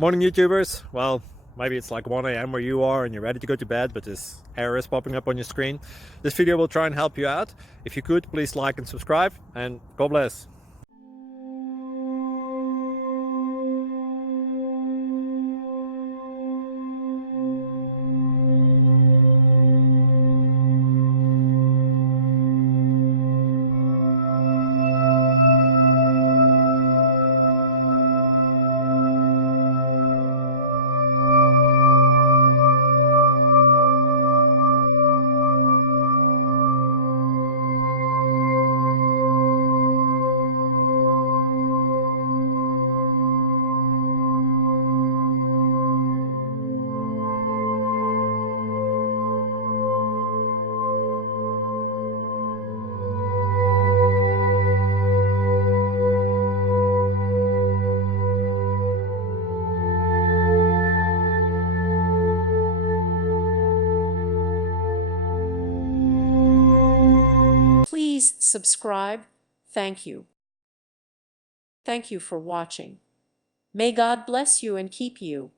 Morning YouTubers. Well, maybe it's like 1 a.m. where you are and you're ready to go to bed, but this error is popping up on your screen. This video will try and help you out. If you could, please like and subscribe, and God bless. Please subscribe. Thank you. Thank you for watching. May God bless you and keep you.